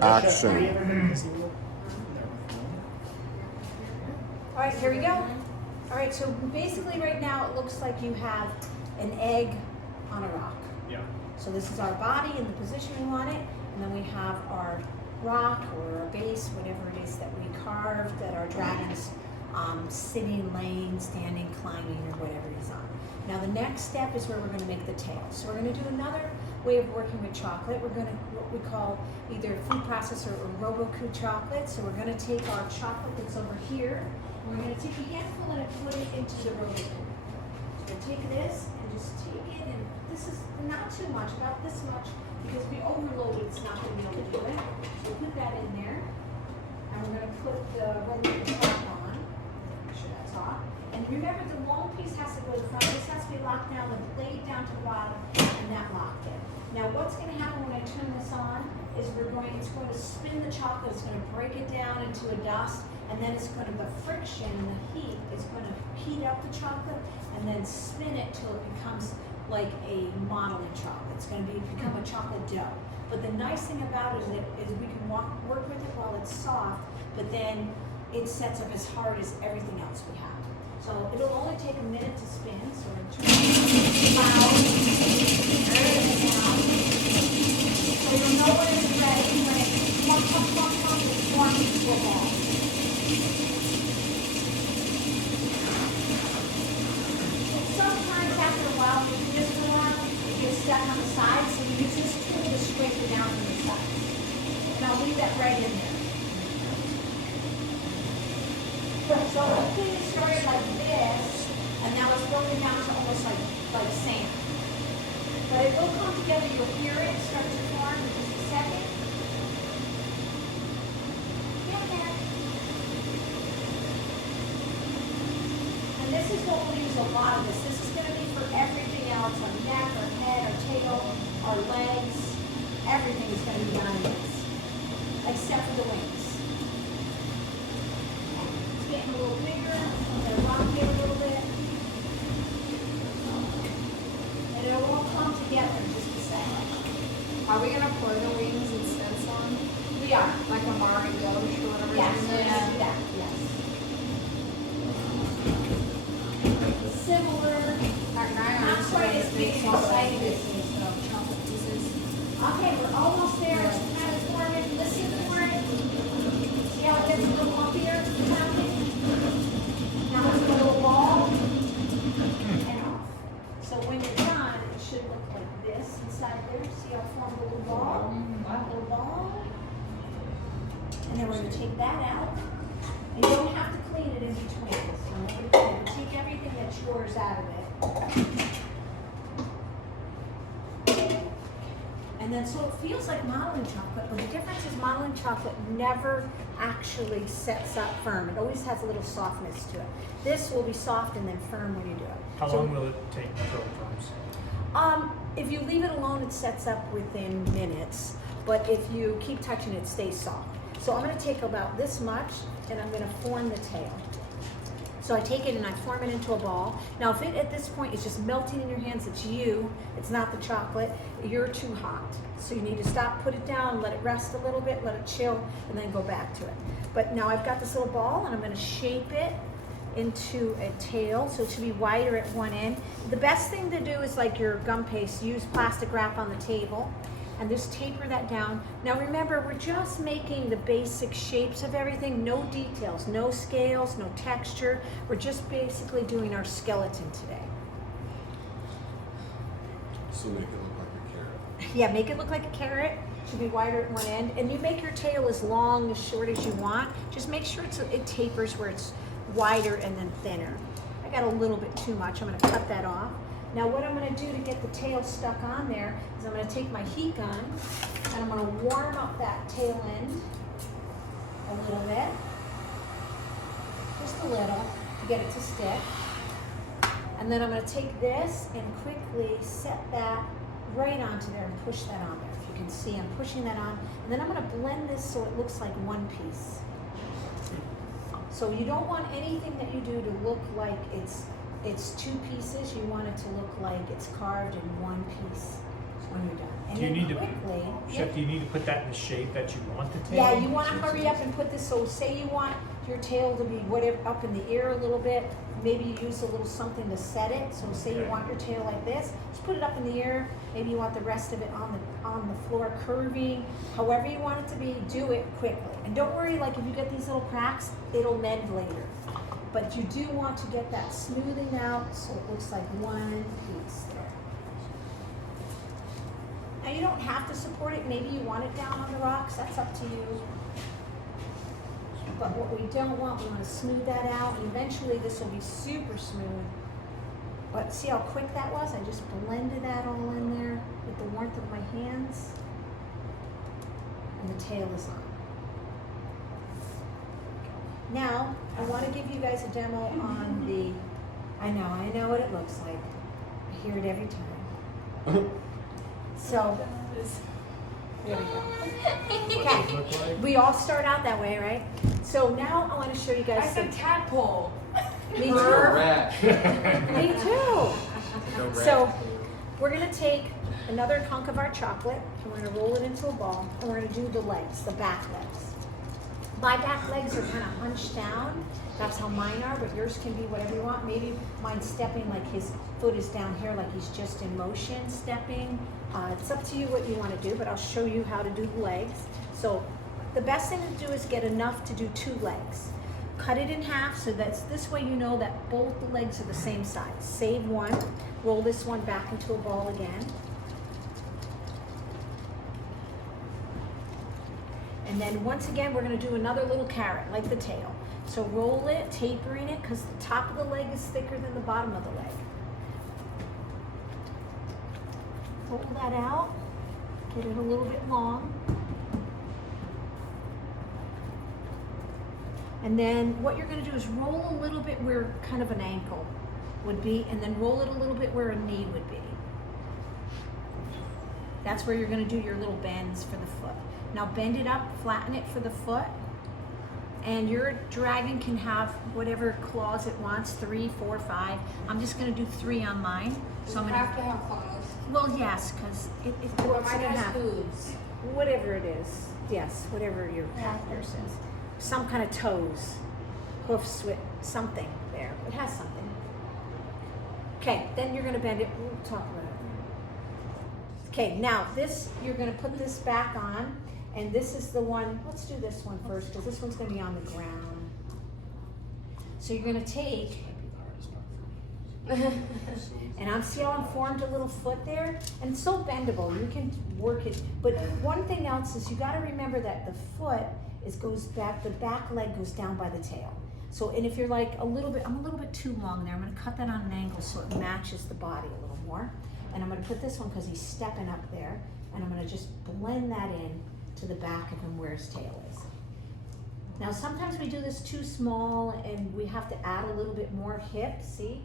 Action. All right, here we go. All right, so basically right now it looks like you have an egg on a rock. Yeah. So this is our body in the position we want it, and then we have our rock or our base, whatever it is that we carved that our dragon's sitting, laying, standing, climbing, or whatever he's on. Now the next step is where we're going to make the tail. So we're going to do another way of working with chocolate. We're going to what we call either food processor or Robocoo chocolate. So we're going to take our chocolate that's over here, and we're going to take a handful and put it into the Robocoo. So we'll take this and just take it, and this is not too much, about this much, because if we overload it, it's not going to be able to do it. So put that in there, and we're going to put the Robocoo top on. Make sure that's hot. And remember, the long piece has to go to the front. This has to be locked down, the blade down to the bottom, and that locked in. Now, what's going to happen when I turn this on is it's going to spin the chocolate. It's going to break it down into a dust, and then the friction and the heat is going to heat up the chocolate, and then spin it till it becomes like a modeling chocolate. It's going to become a chocolate dough. But the nice thing about it is we can work with it while it's soft, but then it sets up as hard as everything else we have. So it'll only take a minute to spin, so we're going to turn it out, turn it down. So you'll know when it's ready, when it's plump, it's formed into a ball. So sometimes after a while, if you do this for a while, it gets stuck on the side, so you use this tool to scrape it down from the side. And I'll leave that right in there. So hopefully it started like this, and now it's broken down to almost like sand. But it will come together, you'll hear it start to form in just a second. Get there. And this is what we'll use a lot of this. This is going to be for everything else, our neck, our head, our tail, our legs. Everything is going to be done in this, except for the wings. Getting a little bigger, I'm going to rock it a little bit. And it will all come together in just a second. Are we gonna pour the wings and scents on? We are. Like a Mari Ghosh or whatever Yes, it we're is? going to do that, yes. Similar, not quite as big and exciting as chocolate pieces. okay, we're almost there. It's kind of forming. Listen for it. See how it gets a little lumpier? Now let's go a little ball and off. So when you're done, it should look like this inside there. See how I formed a little ball? A little ball. And then we're going to take that out. And you don't have to clean it in between. So we're going to take everything that's yours out of it. And then so it feels like modeling chocolate, but the difference is modeling chocolate never actually sets up firm. It always has a little softness to it. This will be soft and then firm when you do it. How long will it take until it comes? If you leave it alone, it sets up within minutes. But if you keep touching it, it stays soft. So I'm going to take about this much, and I'm going to form the tail. So I take it and I form it into a ball. Now if it at this point is just melting in your hands, it's you, it's not the chocolate, you're too hot. So you need to stop, put it down, let it rest a little bit, let it chill, and then go back to it. But now I've got this little ball and I'm gonna shape it into a tail, so it should be wider at one end. The best thing to do is like your gum paste, use plastic wrap on the table and just taper that down. Now remember, we're just making the basic shapes of everything, no details, no scales, no texture. We're just basically doing our skeleton today. So make it look like a carrot. Yeah, make it look like a carrot. Should be wider at one end. And you make your tail as long, as short as you want. Just make sure it tapers where it's wider and then thinner. I got a little bit too much. I'm gonna cut that off. Now what I'm going to do to get the tail stuck on there is I'm going to take my heat gun and I'm going to warm up that tail end a little bit, just a little, to get it to stick. And then I'm going to take this and quickly set that right onto there and push that on there. If you can see, I'm pushing that on. And then I'm going to blend this so it looks like one piece. So you don't want anything that you do to look like it's two pieces. You want it to look like it's carved in one piece. So when you're done. And Do you then need to- quickly, Chef, do you need to put that in the shape that you want the tail? yeah, you want to hurry up and put this. So say you want your tail to be whatever up in the air a little bit. Maybe you use a little something to set it. So say you want your tail like this, just put it up in the air. Maybe you want the rest of it on the floor curving. However you want it to be, do it quickly. And don't worry, like if you get these little cracks, it'll mend later. But you do want to get that smoothing out so it looks like one piece there. Now you don't have to support it. Maybe you want it down on the rocks. That's up to you. But what we don't want, we want to smooth that out. And eventually this will be super smooth. But see how quick that was? I just blended that all in there with the warmth of my hands. And the tail is on. Now, I want to give you guys a demo on the, I know what it looks like. I hear it every time. So, there we go. What does it Okay, look like? we all start out that way, right? So now I want to show you guys That's some. a tadpole. Me A too. rat. Me too. No rat. So, we're gonna take another hunk of our chocolate and we're gonna roll it into a ball and we're gonna do the legs, the back legs. My back legs are kind of hunched down. That's how mine are, but yours can be whatever you want. Maybe mine's stepping like his foot is down here, like he's just in motion stepping. It's up to you what you want to do, but I'll show you how to do the legs. So the best thing to do is get enough to do 2 legs. Cut it in half so that's this way you know that both the legs are the same size. Save one, roll this one back into a ball again. And then once again, we're going to do another little carrot, like the tail. So roll it, tapering it, because the top of the leg is thicker than the bottom of the leg. Roll that out, get it a little bit long. And then what you're going to do is roll a little bit where kind of an ankle would be, and then roll it a little bit where a knee would be. That's where you're going to do your little bends for the foot. Now bend it up, flatten it for the foot, and your dragon can have whatever claws it wants, 3, 4, 5. I'm just going to do 3 on mine. Does So it I'm have going to have claws? well, yes, because Well, what's mine going to has happen? hooves. Whatever it is, yes, whatever your yours is. Some kind of toes, hoofs, with something there. It has something. Okay, then you're going to bend it. We'll talk about it. Okay, now this, you're going to put this back on, and this is the one, let's do this one first, because this one's going to be on the ground. So you're going to take, and I'm see how I'm formed a little foot there, and it's so bendable. You can work it, but one thing else is you got to remember that the foot goes back. The back leg goes down by the tail. So, and if you're like I'm a little bit too long there. I'm going to cut that on an angle so it matches the body a little more. And I'm going to put this one because he's stepping up there, and I'm going to just blend that in to the back of him where his tail is. Now, sometimes we do this too small, and we have to add a little bit more hip. See?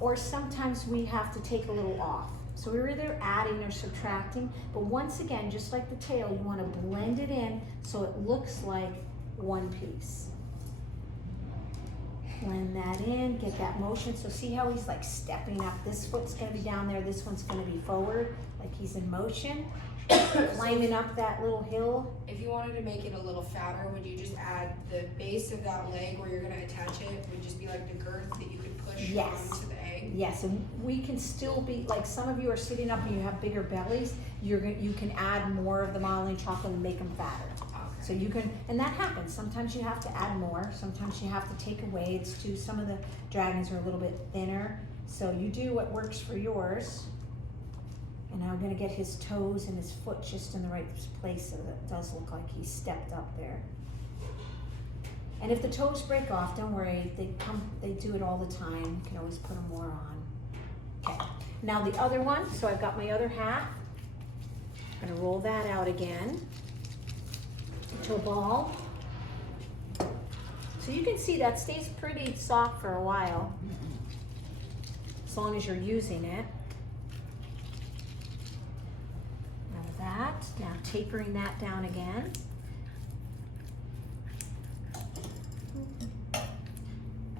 Or sometimes we have to take a little off. So we're either adding or subtracting, but once again, just like the tail, you want to blend it in so it looks like one piece. Blend that in, get that motion. So see how he's like stepping up. This foot's going to be down there, this one's going to be forward, like he's in motion, climbing up that little hill. If you wanted to make it a little fatter, would you just add the base of that leg where you're going to attach it? Would just be like the girth that you could push Yes. onto the egg? Yes, and we can still be, like some of you are sitting up and you have bigger bellies, you can add more of the modeling chocolate and make them fatter. So you can, and that happens. Sometimes you have to add more. Sometimes you have to take away. It's too, some of the dragons are a little bit thinner. So you do what works for yours. And now I'm gonna get his toes and his foot just in the right place so that it does look like he stepped up there. And if the toes break off, don't worry, they do it all the time. You can always put them more on. Okay, now the other one, so I've got my other half. I'm gonna roll that out again into a ball. So you can see that stays pretty soft for a while, as long as you're using it. Now that, now tapering that down again.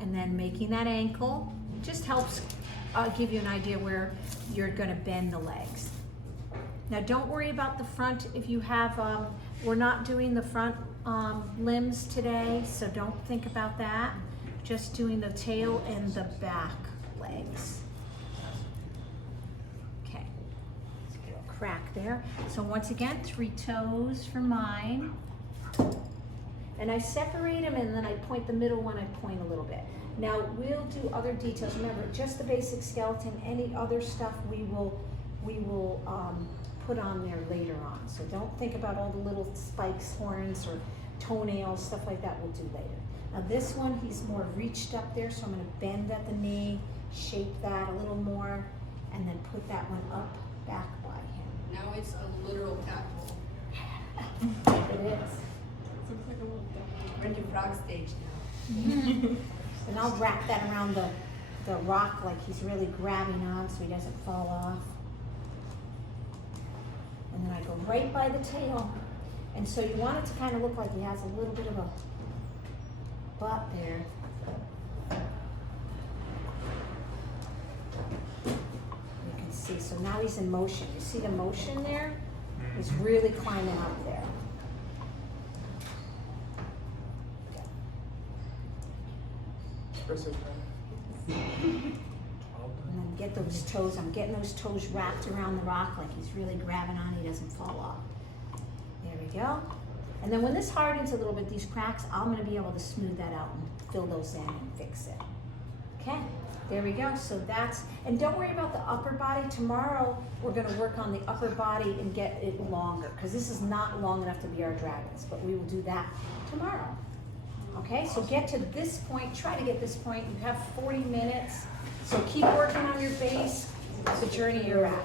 And then making that ankle just helps give you an idea where you're going to bend the legs. Now, don't worry about the front if you have, we're not doing the front limbs today, so don't think about that. Just doing the tail and the back legs. Okay, let's get a crack there. So once again, 3 toes for mine. And I separate them and then I point the middle one, I point a little bit. Now, we'll do other details. Remember, just the basic skeleton, any other stuff we will put on there later on. So don't think about all the little spikes, horns, or toenails, stuff like that we'll do later. Now this one, he's more reached up there, so I'm gonna bend at the knee, shape that a little more, and then put that one up back by him. Now it's a literal tadpole. It is. We're in frog stage now. And I'll wrap that around the rock like he's really grabbing on so he doesn't fall off. And then I go right by the tail. And so you want it to kind of look like he has a little bit of a butt there. You can see, so now he's in motion. You see the motion there? He's really climbing up there. And then get those toes, I'm getting those toes wrapped around the rock like he's really grabbing on, he doesn't fall off. There we go. And then when this hardens a little bit, these cracks, I'm gonna be able to smooth that out and fill those in and fix it. Okay, there we go. So that's, and don't worry about the upper body. Tomorrow, we're gonna work on the upper body and get it longer, because this is not long enough to be our dragons, but we will do that tomorrow. Okay, so get to this point, try to get this point. You have 40 minutes, so keep working on your base. It's the journey you're at.